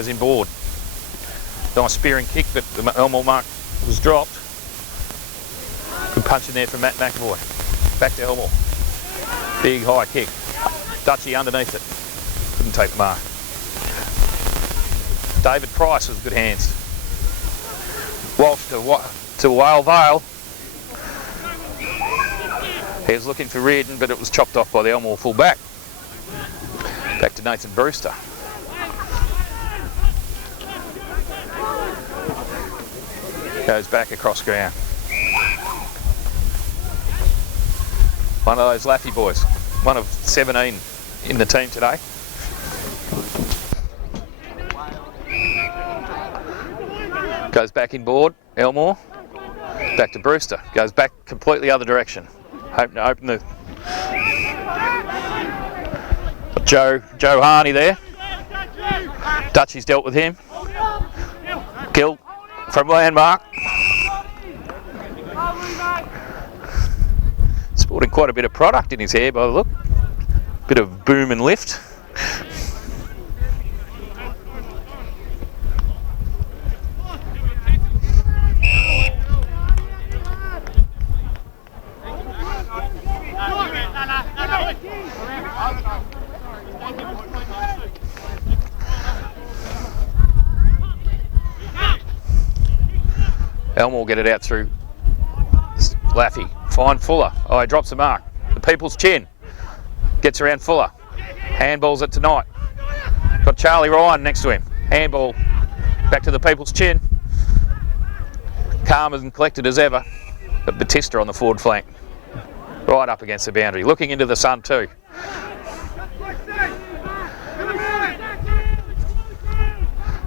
goes inboard. Nice spearing kick, but the Elmore mark was dropped. Good punch in there from Matt McAvoy. Back to Elmore. Big high kick. Dutchie underneath it. Couldn't take the mark. David Price with good hands. Walsh to Whale Vale. He was looking for Reardon, but it was chopped off by the Elmore full back. Back to Nathan Brewster. Goes back across ground. One of those Laffy boys. One of 17 in the team today. Goes back inboard, Elmore. Back to Brewster. Goes back completely other direction. Hoping to open the... Joe Harney there. Dutchie's dealt with him. Gill from landmark. Sporting quite a bit of product in his hair by the look. Bit of boom and lift. Elmore get it out through Laffy. Fine Fuller. Oh, he drops the mark. The People's Chin. Gets around Fuller. Handballs it tonight. Got Charlie Ryan next to him. Handball back to the People's Chin. Calm and collected as ever. Got Batista on the forward flank. Right up against the boundary. Looking into the sun too.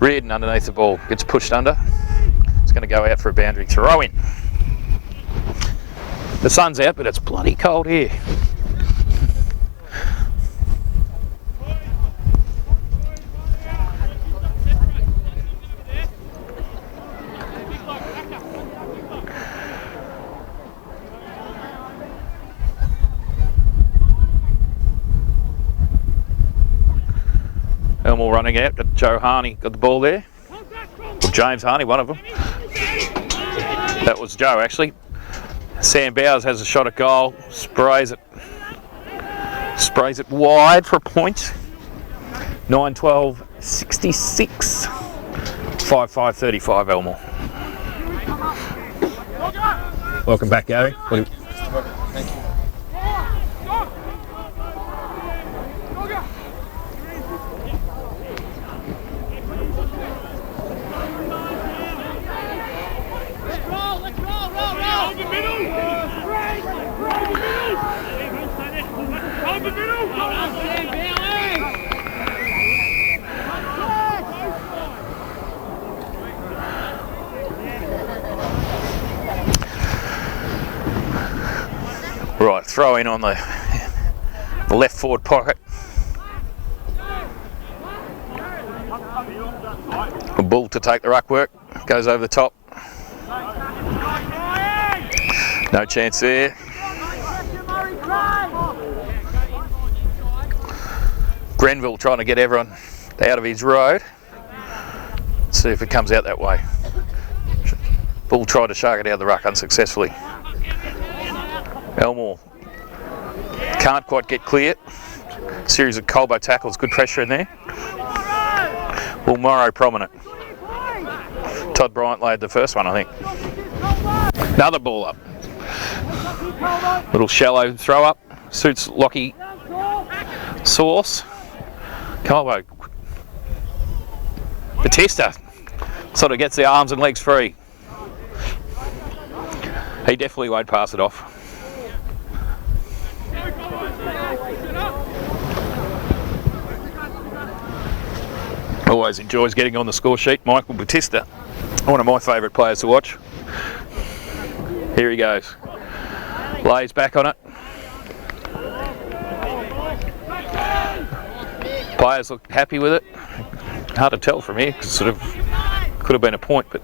Reardon underneath the ball. Gets pushed under. It's going to go out for a boundary throw in. The sun's out, but it's bloody cold here. Elmore running out, got Joe Harney got the ball there. Or James Harney, one of them. That was Joe actually. Sam Bowers has a shot at goal, sprays it wide for a point. 9-12-66. 5-5-35 Elmore. Welcome back, Gary. Thank you. Right, throw in on the left forward pocket. A Bull to take the ruck work, goes over the top. No chance there. Grenville trying to get everyone out of his road. Let's see if it comes out that way. Bull tried to shark it out of the ruck unsuccessfully. Elmore can't quite get clear. Series of Colbo tackles, good pressure in there. Will Morrow prominent. Todd Bryant laid the first one, I think. Another ball up. Little shallow throw up. Suits Lockie Sauce. Colbo. Batista sort of gets the arms and legs free. He definitely won't pass it off. Always enjoys getting on the score sheet. Michael Batista, one of my favourite players to watch. Here he goes. Lays back on it. Players look happy with it. Hard to tell from here, because sort of could have been a point, but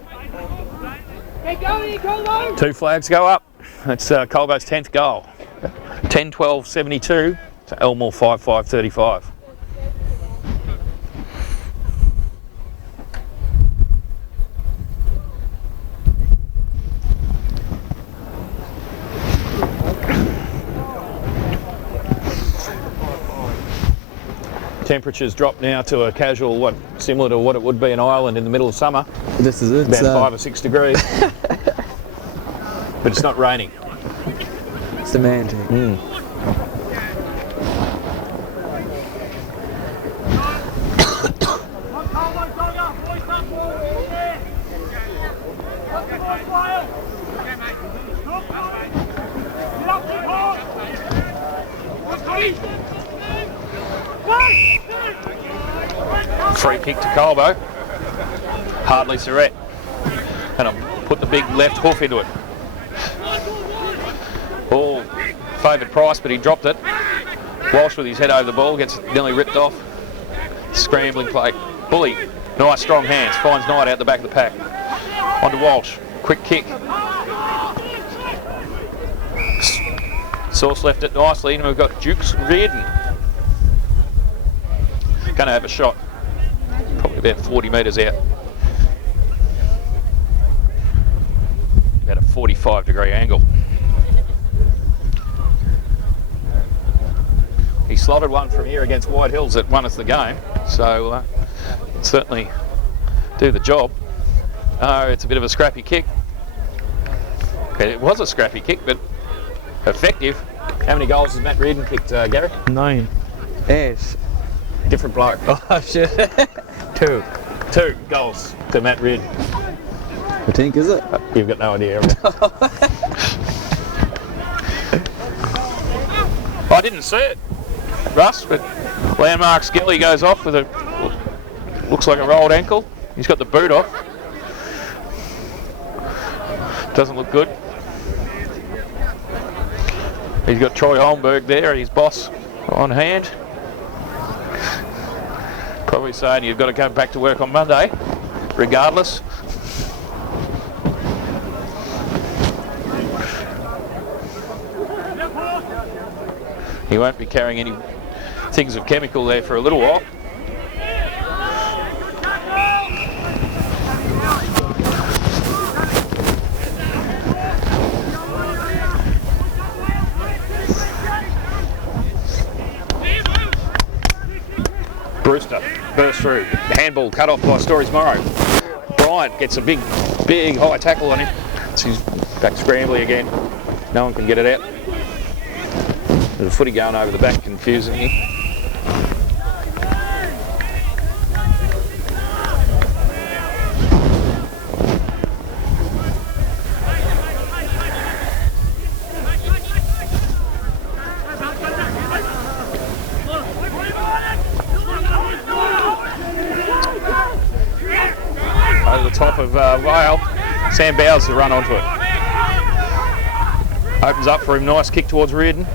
two flags go up. That's Colbo's 10th goal. 10-12-72 to Elmore 5-5-35. Temperatures drop now to a casual, similar to what it would be in Ireland in the middle of summer. This is it. About 5 or 6 degrees. But it's not raining. It's the man thing. Free kick to Colbo. Hardly Surrett. And I'll put the big left hoof into it. Ball favoured Price, but he dropped it. Walsh with his head over the ball, gets nearly ripped off. Scrambling play. Bully. Nice strong hands. Finds Knight out the back of the pack. On to Walsh. Quick kick. Sauce left it nicely, and we've got Dukes Reardon. Going to have a shot. Probably about 40 metres out. About a 45-degree angle. He slotted one from here against White Hills that won us the game, so certainly do the job. It's a bit of a scrappy kick. It was a scrappy kick, but effective. How many goals has Matt Reardon kicked, Gary? 9. 8. Different bloke. Oh shit. 2. 2 goals to Matt Reardon. I think, is it? You've got no idea. I didn't see it, Russ, but Landmark Skelly goes off with looks like a rolled ankle. He's got the boot off. Doesn't look good. He's got Troy Holmberg there, his boss, on hand. Probably saying you've got to go back to work on Monday, regardless. He won't be carrying any things of chemical there for a little while. Brewster bursts through. The handball cut off by Stories Morrow. Bryant gets a big high tackle on him. So he's back scrambling again. No one can get it out. There's a footy going over the back, confusing me. Over the top of Vale, Sam Bowers to run onto it. Opens up for him, nice kick towards Reardon.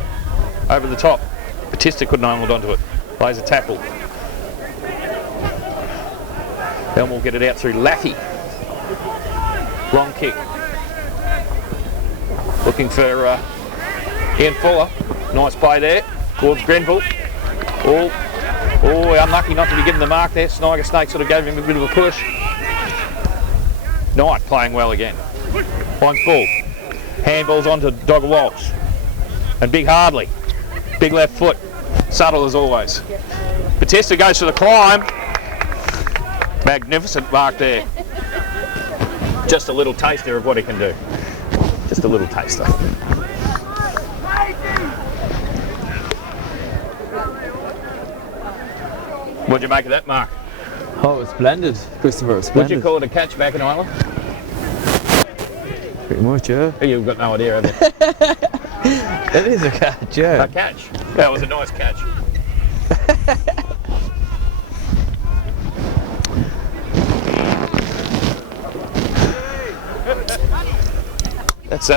Over the top. Batista couldn't hold onto it. Lays a tackle. Elmore get it out through Laffy. Long kick. Looking for Ian Fuller. Nice play there towards Grenville. Oh, unlucky not to be given the mark there. Sniger Snake sort of gave him a bit of a push. Knight playing well again. Finds ball. Handballs onto Dogger Walsh. And Big Hardley. Big left foot. Subtle as always. Batista goes for the climb. Magnificent mark there. Just a little taster of what he can do. Just a little taster. What'd you make of that, Mark? Oh, it was splendid, Christopher. It was splendid. Would you call it a catch back in Ireland? Pretty much, yeah. You've got no idea, have you? It is a catch, yeah. A catch? That was a nice catch. That's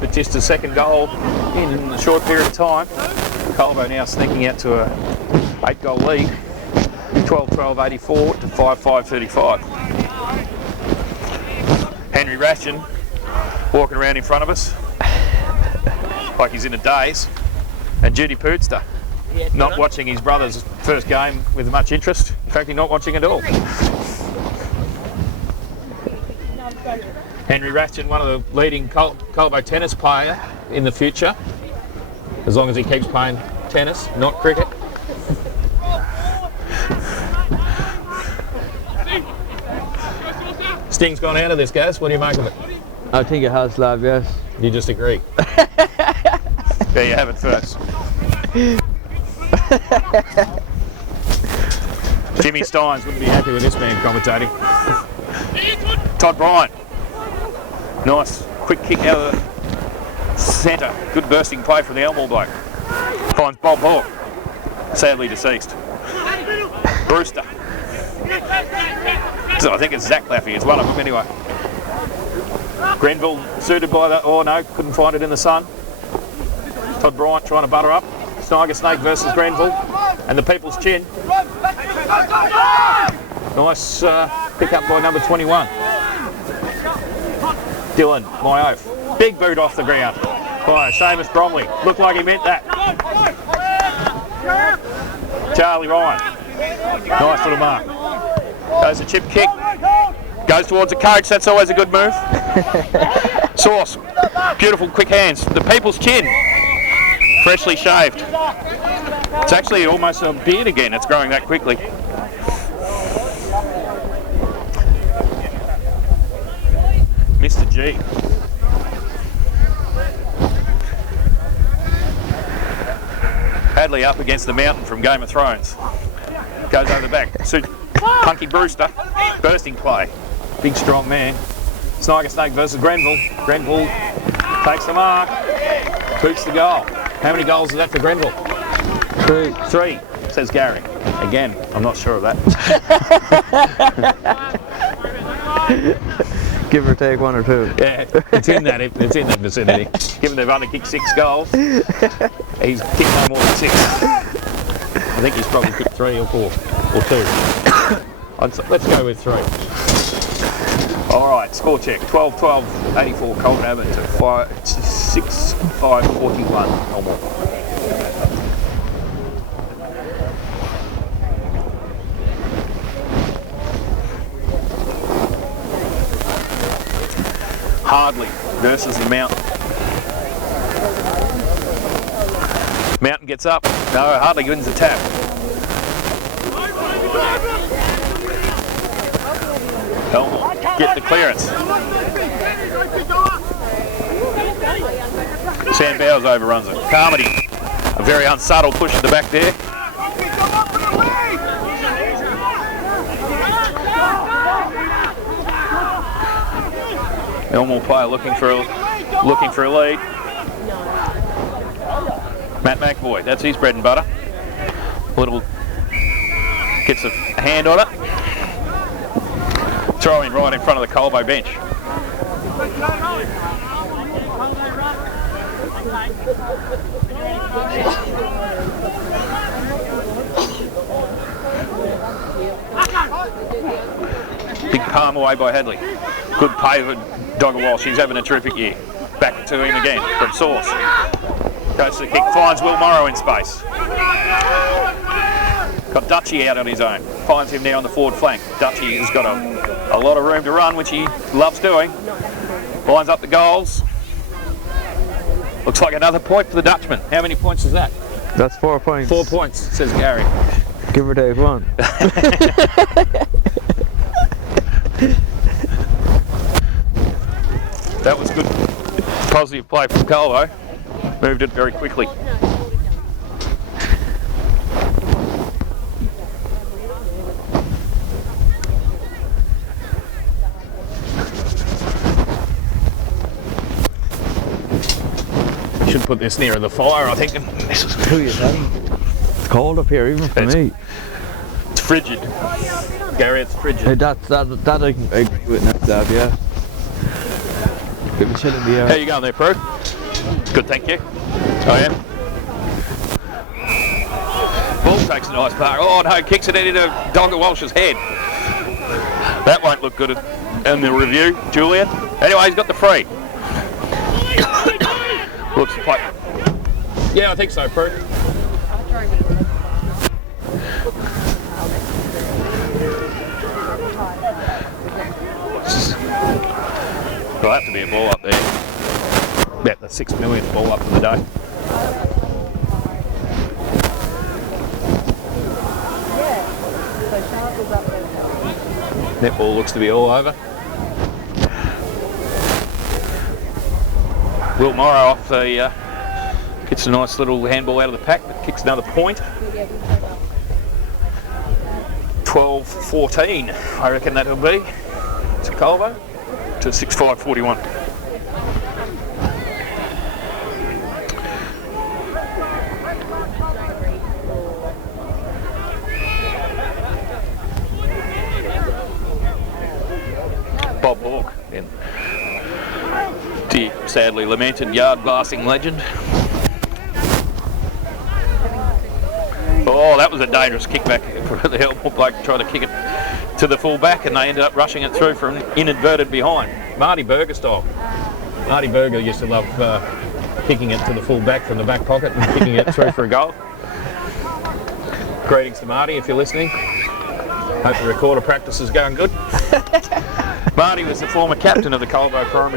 Batista's second goal in a short period of time. Colbo now sneaking out to a 8-goal lead. 12-12-84 to 5-5-35. Henry Ration walking around in front of us like he's in a daze. And Judy Pootster not watching his brother's first game with much interest. In fact, he's not watching at all. Henry Ration, one of the leading Colbo tennis player in the future, as long as he keeps playing tennis, not cricket. Sting's gone out of this, Gaz. What do you make of it? I think it has, lad, yes. You just agree. There you have it first. Jimmy Steins wouldn't be happy with this man commentating. Todd Bryant. Nice quick kick out of the centre. Good bursting play from the Elmore bloke. Finds Bob Hawke. Sadly deceased. Brewster. So I think it's Zach Laffey. It's one of them anyway. Grenville suited by that. Oh no, couldn't find it in the sun. Todd Bryant trying to butter up. Sniger Snake versus Grenville. And the People's Chin. Nice pick up by number 21. Dylan, my oath. Big boot off the ground by Seamus Bromley. Looked like he meant that. Charlie Ryan. Nice little mark. Goes a chip kick. Goes towards the coach. That's always a good move. Sauce. Beautiful quick hands. The People's Chin. Freshly shaved. It's actually almost a beard again. It's growing that quickly. Mr. G. Hadley up against the mountain from Game of Thrones. Goes over the back. Punky Brewster. Bursting play. Big strong man. Sniger Snake versus Grenville. Grenville takes the mark. Boots the goal. How many goals is that for Grenville? 3, says Gary. Again, I'm not sure of that. Give or take 1 or 2. Yeah, it's in that vicinity. Given they've only kicked 6 goals, he's kicked no more than 6. I think he's probably kicked 3 or 4 or 2. Let's go with 3. All right, score check. 12-12, 84 Colton Abbott to 6-5-41 Elmore. Hardley versus the Mountain. Mountain gets up. No, Hardley wins the tap. Elmore get the clearance. Sam Bowers overruns it. Carmody, a very unsubtle push at the back there. Elmore player looking for a lead. Matt McAvoy, that's his bread and butter. Gets a hand on it. Throw in right in front of the Colbo bench. Big palm away by Hadley. Good pay for Dogger Walsh. She's having a terrific year. Back to him again from Sauce. Goes to the kick, finds Will Morrow in space. Got Dutchie out on his own. Finds him now on the forward flank. Dutchie has got a lot of room to run, which he loves doing. Lines up the goals. Looks like another point for the Dutchman. How many points is that? That's 4 points. 4 points, says Gary. Give or take 1. That was good, positive play from Colbo. Moved it very quickly. Should put this nearer the fire, I think. This is Who you telling? It's cold up here, even for me. It's frigid. Gary, it's frigid. Hey, that I can agree with that, yeah. Bit of chill in the air. How you going there, Pro? Good, thank you. I am. Ball takes a nice mark. Oh no, kicks it into Dogger Walsh's head. That won't look good in the review, Julian. Anyway, he's got the free. Looks like. Yeah, I think so, Pro. There'll have to be a ball up there. About the 6 millionth ball up for the day. Netball looks to be all over. Will Morrow off the gets a nice little handball out of the pack, but kicks another point. 12-14, I reckon that'll be to Colbo, to 6-5-41. Bob Hawke, the sadly lamented yard blasting legend. Oh, that was a dangerous kickback for the Elmore bloke to try to kick it to the full back, and they ended up rushing it through from inadverted behind. Marty Berger style. Marty Berger used to love kicking it to the full back from the back pocket and kicking it through for a goal. Greetings to Marty if you're listening. Hope the recorder practice is going good. Marty was the former captain of the Colbo Primary